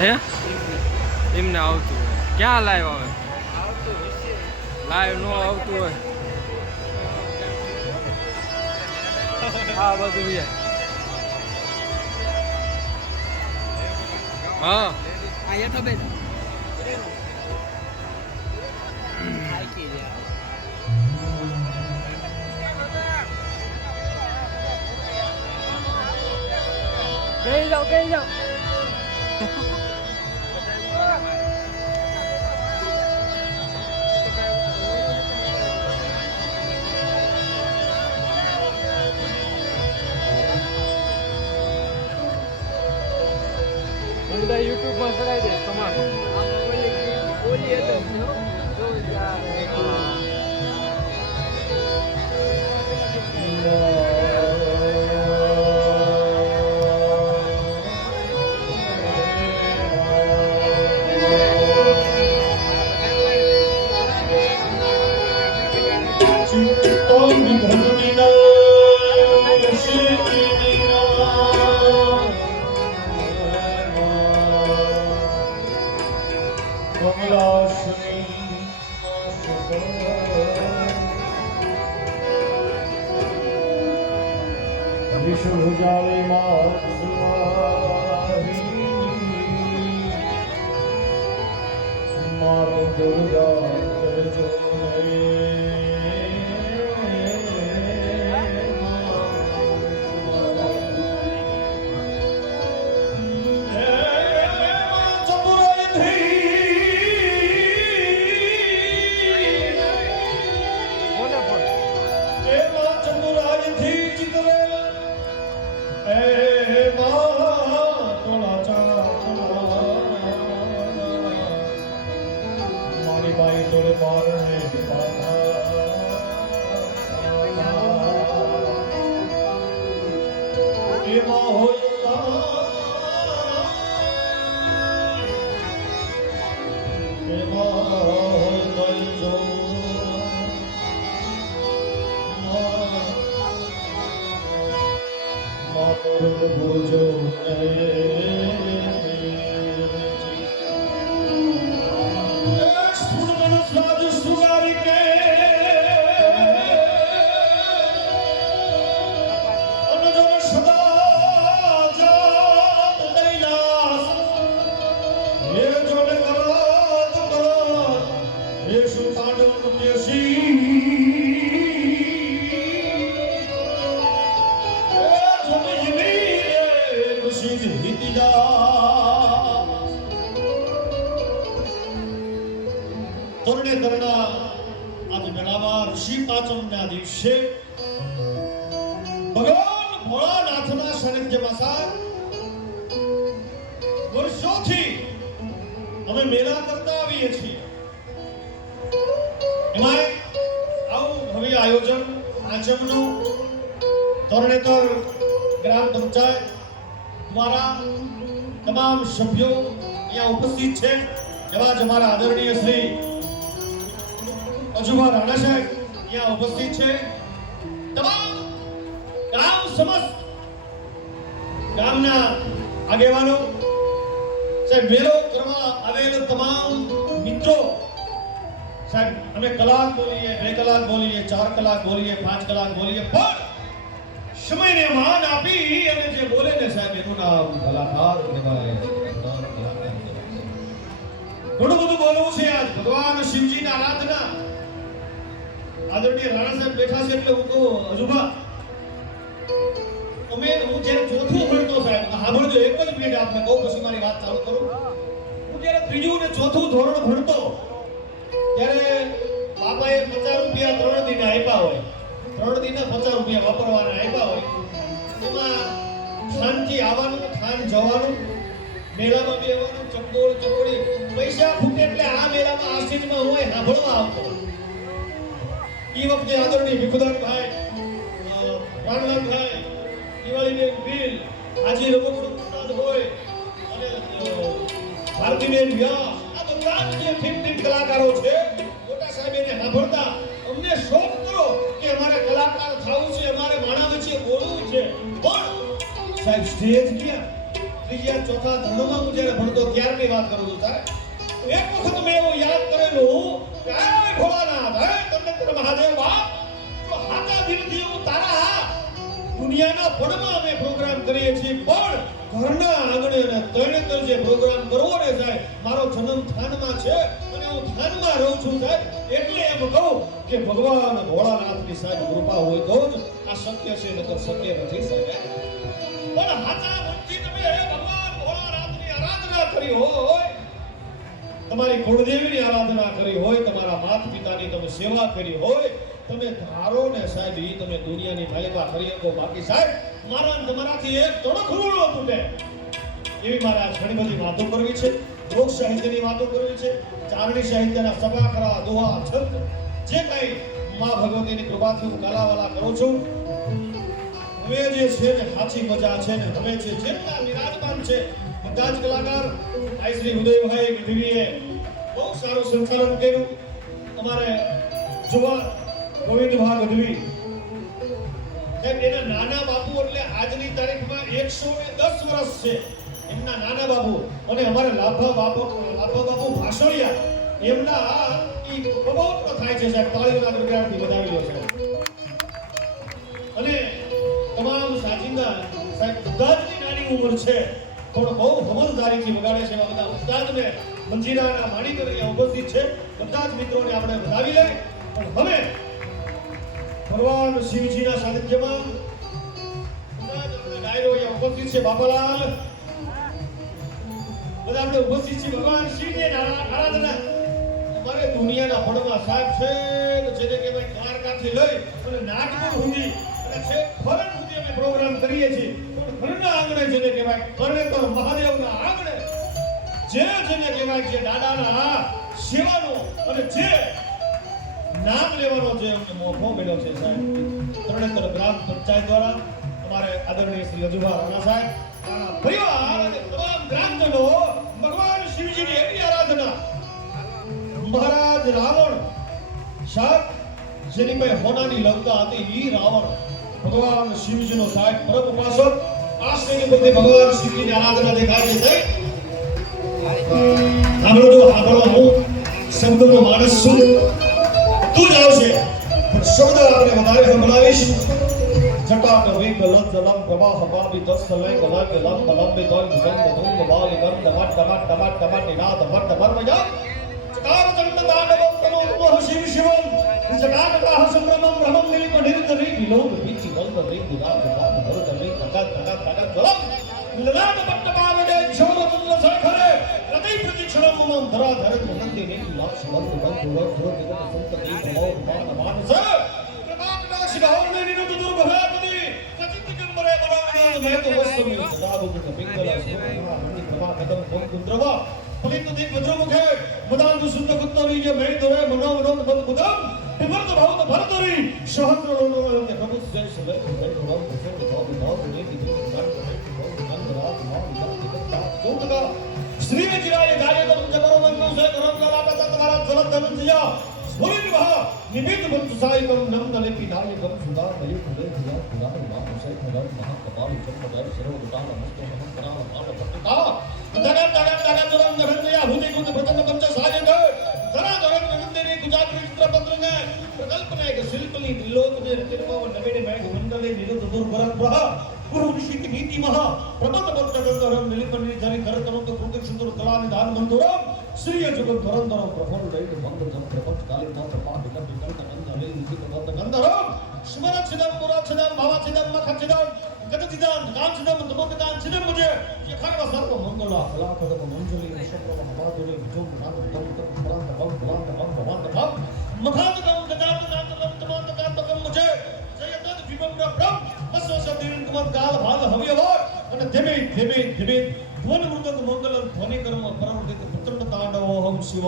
હે એમને આવતું હોય ક્યાં લાઈવ આવે લાઈવ નો આવતું હોય હા બધું છે હા અહીંયા તો બેન થાકી ગયા બેસી હું બધા યુટ્યુબમાં ચડાવી દઈશ તમારું બોલીએ તો જોઈ જાય વિષ્ણુજાલે મારો દુર્ગા કરજો તોરણે તરણા આજ મેળામાં ઋષિ પાંચમના દિવસે ભગવાન ભોળાનાથના સાનિધ્યમાં સાર વર્ષોથી અમે મેળા કરતા આવીએ છીએ એમાં આવું ભવ્ય આયોજન આજમનું તરણેતર ગ્રામ પંચાયત દ્વારા તમામ સભ્યો અહીંયા ઉપસ્થિત છે. એવા જ અમારા આદરણીય શ્રી અજુભા રાણા સાહેબ અહીંયા ઉપસ્થિત છે. તમામ ગામ સમસ્ત ગામના આગેવાનો, સાહેબ, મેળો કરવા આવેલ તમામ મિત્રો સાહેબ, અમે કલાક બોલીએ, બે કલાક બોલીએ, ચાર કલાક બોલીએ, પાંચ કલાક બોલીએ, પણ સમયને માન આપી અને જે બોલે ને સાહેબ, એનું નામ કલાકાર કહેવાય. ઘણું બધું બોલવું છે આજ. ભગવાન શિવજીના આરાધના. આદરણીય રાણા સાહેબ બેઠા છે એટલે હું કહું અજુભા અમે હું જ્યારે ચોથું ભણતો સાહેબ સાંભળજો, એક જ મિનિટ આપને કહું, પછી મારી વાત ચાલુ કરું. હું જ્યારે ત્રીજું ને ચોથું ધોરણ ભણતો ત્યારે બાપાએ પચાસ રૂપિયા ત્રણ દિને આપ્યા હોય. ત્રણ દિને પચાસ રૂપિયા વાપરવાના આપ્યા હોય. એમાં ખાનથી આવવાનું ખાન જવાનું મેળામાં બેવાનું ચકડોળ ચકોડી પૈસા ફૂટે એટલે આ મેળામાં આશીષમાં હોય સાંભળવા આવતો ઈ વખતે આદરણીય ભીખુદાનભાઈ અ, પ્રાણલાલભાઈ દિવાળીબેન બિલ આજે રઘુગુરુ પ્રસાદ હોય અને ભારતીબેન વ્યાસ આ જે ટીમ કલાકારો છે, મોટા સાહેબ એને સાંભળતા અમને શોખ કરો કે અમારે કલાકાર થવું છે, અમારે માણા વચ્ચે બોલવું છે. પણ સાહેબ સ્ટેજ ક્યાં? ત્રીજા ચોથા ધોરણમાં હું જ્યારે ભણતો ત્યારની વાત કરું છું સાહેબ એક વખત મેં એવું યાદ કરેલું કાય ભોળાનાથ, હે કંડક્ટર મહાદેવ બાપ, જો હાથા દિલથી હું તારા દુનિયાના પડમાં અમે પ્રોગ્રામ કરીએ છીએ. પણ ઘરના આંગણે અને તળેતર જે પ્રોગ્રામ કરવો ને સાહેબ, મારો જન્મ થાનમાં છે અને હું થાનમાં રહું છું સાહેબ. એટલે એમ કહું કે ભગવાન ભોળાનાથની સાહેબ કૃપા હોય તો જ આ શક્ય છે, નકર શક્ય નથી સાહેબ. પણ હાચા મનથી તમે ભગવાન ભોળાનાથની આરાધના કરી હોય, તમારી કુળદેવીની આરાધના કરી હોય, તમારા માત પિતાની તમે સેવા કરી હોય તમે ધારો ને સાહેબ એ તમે દુનિયાની માલિકા કરી શકો બાકી. સાહેબ, મારા તમારાથી એક તણક રૂળો તૂટે. એવી મારા ઘણી બધી વાતો કરવી છે. લોક સાહિત્યની વાતો કરવી છે. ચારણી સાહિત્યના સભા કરા દોહા છંદ જે કઈ મા ભગવતીની કૃપાથી હું ગાલાવાલા કરું છું, હવે જે છે ને સાચી મજા છે ને હવે છે જેટલા વિરાજમાન છે, બધા જ કલાકાર, આઈ શ્રી ઉદયભાઈ ગઢવીએ બહુ સારું સંચાલન કર્યું. અમારે જુવા ગોવિંદભા ગઢવી સાહેબ એના નાના બાપુ એટલે આજની તારીખમાં એકસો ને દસ વર્ષ છે. એમના નાના બાપુ અને અમારે લાભા બાપુ લાભા બાપુ ભાસોડિયા, એમના ઈ બહુ થાય છે સાહેબ, તાળીઓના ગરગડાટથી વધાવી લો સાહેબ અને તમામ સાજિંદા સાહેબ જ નાની ઉંમર છે. પણ બહુ સમજદારીથી વગાડે છે એવા બધા ઉસ્તાદને. મંજીરાના માણી કરીને ઉપસ્થિત છે. બધા જ મિત્રોને આપણે વધાવી લઈ પણ હવે ભગવાન શિવજીના સાનિધ્યમાં ડાયરો અહીંયા ઉપસ્થિત છે, બાપાલાલ. બધા આપણે ઉપસ્થિત છે ભગવાન આરાધના અમારે દુનિયાના ફળમાં સાહેબ જેને કહેવાય દ્વારકાથી લઈ અને નાગપુર સુધી અને છે ફરજ સુધી પ્રોગ્રામ કરીએ છીએ. પણ ઘરના જેને કહેવાય કરણેતર મહાદેવના આંગણે. જે જેને કહેવાય છે દાદાના સેવાનો અને જે નામ લેવાનો જે અમને મોકો મળ્યો છે સાહેબ તરણેતર ગ્રામ પંચાયત દ્વારા અમારે આદરણીય શ્રી અજુભા રાણા સાહેબ પરિવાર અને તમામ ગ્રામજનો ભગવાન શિવજીની એવી આરાધના. મહારાજ રાવણ, સાહેબ જેની પાસે હોનાની લંકા હતી, ઈ રાવણ ભગવાન શિવજીનો સાહેબ પરમ ઉપાસક શ્રેણી પરથી ભગવાન શિવજીની આરાધના દેખાય છે સાહેબ. આપણો જો, સાંભળો હું, શબ્દનો માણસ છું. તું જ આવશે પણ શબ્દ આપણે વધારે સંભળાવીશ જટાક વેગ લત જલમ પ્રવાહ પાપી દસ લય ગલાક લમ કલમ બે તોય ભુજંગ ધુંગ બાલ ગમ દમટ દમટ દમટ દમટ નિનાદ ભટ દમટ મજા ચકાર ચંડ તાંડવમ તનો ઉપહ શિવ શિવમ જટાક કાહ સંભ્રમમ ભ્રમમ નિલિપ નિર્ધરી વિલોમ વિચિ વલ્દ વેગ દિવાલ દિવાલ ભરત વેગ તગત તગત તગત જલમ લલાટ પટ્ટ પાવડે ક્ષોમ મંગલ શેખરે હૃદય પ્રતિક્ષણમ મમ ધરા ધરત નંદી નેકી લાક્ષ વલ્દ વલ્દ વલ્દ ધોર દિગત સંતતિ ભમૌ માન માનસ પ્રતાપનાશ ગૌરને નિરુદ્ધ દુર્ભગાપતિ સચિત કંબરે મરાણાદ મેં તો વસ્તુમિ સદાબુદ્ધ પિંગલ મંદિ પ્રભા કદમ કોમ કુંદ્રવા ફલિત દીપ વજ્રમુખે મદાંતુ સુંદ કુત્તરી જે મેં દોરે મનો મનો બદ કુદમ વિવર્ત ભાવત ભરતરી સહસ્ર લોનો તે પ્રભુ જય જય ભગવાન ભજન ભાવ ભાવ ને દીપ શ્રી વિજયાય ગાયકમ જબરો મંગુ સે કરમ કલાપત તમારા જલત ધનંજય સ્વરિત ભા નિમિત્ત બંતુ સાઈ કરમ નમ નલેપી નામે કમ સુદાર મયુ કુદે દિયા પુરાણ નામ સે ખરમ મહા કપાલ ચંદ્ર સર્વ ગુટાન મસ્ત મહા પ્રાણ માન પટ્ટા દગન દગન દગન દરમ ધનંજય હુદે કુદ પ્રચંડ પંચ સાય ગય. ધરા ધરમ નંદિની ગુજરાત મિત્ર પત્ર ને પ્રકલ્પ ને શિલ્પની ત્રિલોક ને રતિર્ભવ નવેડે મેઘ મંડલે નિરુદ્ધ દુર્ભરત પ્રહ ಗುರುಷಿತಿ ನೀತಿ ಮಹ ಪ್ರಬಂಧಬದ್ಧಗಂಧರಂ ನಿಲಿಪನ್ನಿಧಾನಿ ಕರತರಂತ ಕೃತಿ ಸುಂದರ ಕಲಾನಿ ದಾನ ಮಂಧುರಂ ಶ್ರೀಯ ಜಗತ್ ಧರಂಧರಂ ಪ್ರಭೋಲ್ ಲೈಟ್ ಮಂಗಧಂ ಪ್ರಪಂಚ ಕಾಲಿನ ಪ್ರಮಾಣಿಕ ವಿಕಲ್ತ ಗಂಧ ಲೈ ನಿತಿ ಪ್ರಬಂಧ ಗಂಧರಂ ಸ್ಮರ ಚಿದಂ ಪುರ ಚಿದಂ ಭಾವ ಚಿದಂ ಮಖ ಚಿದಂ ಗತ ಚಿದಂ ಗಾಂ ಚಿದಂ ತಮಕ ಗಾಂ ಚಿದಂ ಮುಜೆ ಯಖಾರ್ವ ಸರ್ವ ಮಂಗಲ ಕಲಾಪದ ಮಂಜಲಿ ಶುಭ್ರವ ಮಹಾದುರಿ ವಿಜೋಂ ನಾಮ ತಂ ತಂ ಭವಂತ ಭವ ಭವಂತ ಭವ ಭವಂತ ಭವ ಮಖಾಂತ અને ધીમે ધીમે ધીમે ધ્વન મૃદક મંગલ ધ્વનિ કર્મ પ્રવૃત્તિ પ્રચંડ તાંડવોહમ શિવ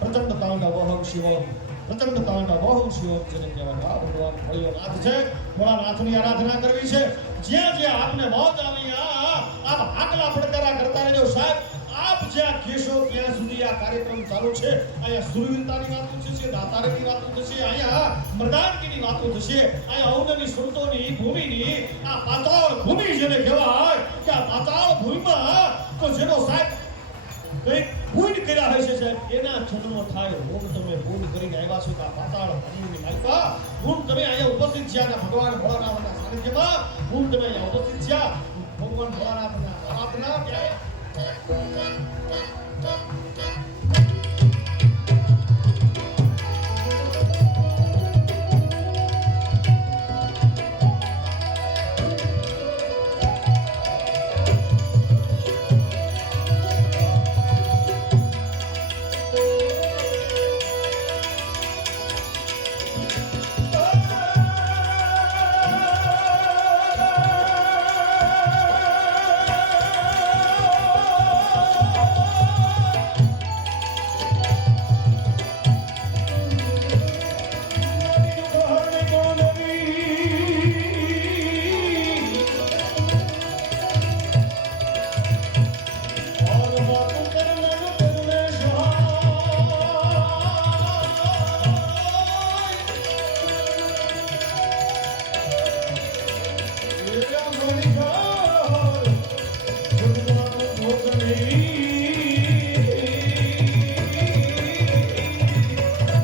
પ્રચંડ પ્રચંડ તાંડવોહમ શિવમ જેને કહેવાય આ ભગવાન ભોળિયો નાથ છે ભોળાનાથની આરાધના કરવી છે જ્યાં જ્યાં આપને મોત આવી આપ હાકલા પડકારા કરતા રહેજો સાહેબ આપ જ્યાં કહેશો ત્યાં સુધી આ કાર્યક્રમ ચાલુ છે અહીંયા સુરવીરતાની વાતો થશે દાતારીની વાતો થશે અહીંયા મર્દાનગીની વાતો થશે અહીંયા અવનની સંતોની ભૂમિની આ પાતાળ ભૂમિ જેને કહેવાય પાતાળ ભૂમિમાં તો જેનો સાહેબ કઈ ભૂલ કર્યા હશે સાહેબ, એના જન્મ થાય. રોગ તમે ભૂલ કરીને આવ્યા છો આ પાતાળ ભૂમિની લાઈફમાં હું તમે અહીંયા ઉપસ્થિત છે અને ભગવાન ભોળાનાથના સાનિધ્યમાં હું તમે અહીંયા ઉપસ્થિત છે ભગવાન ભોળાનાથના આરાધના ક્યારે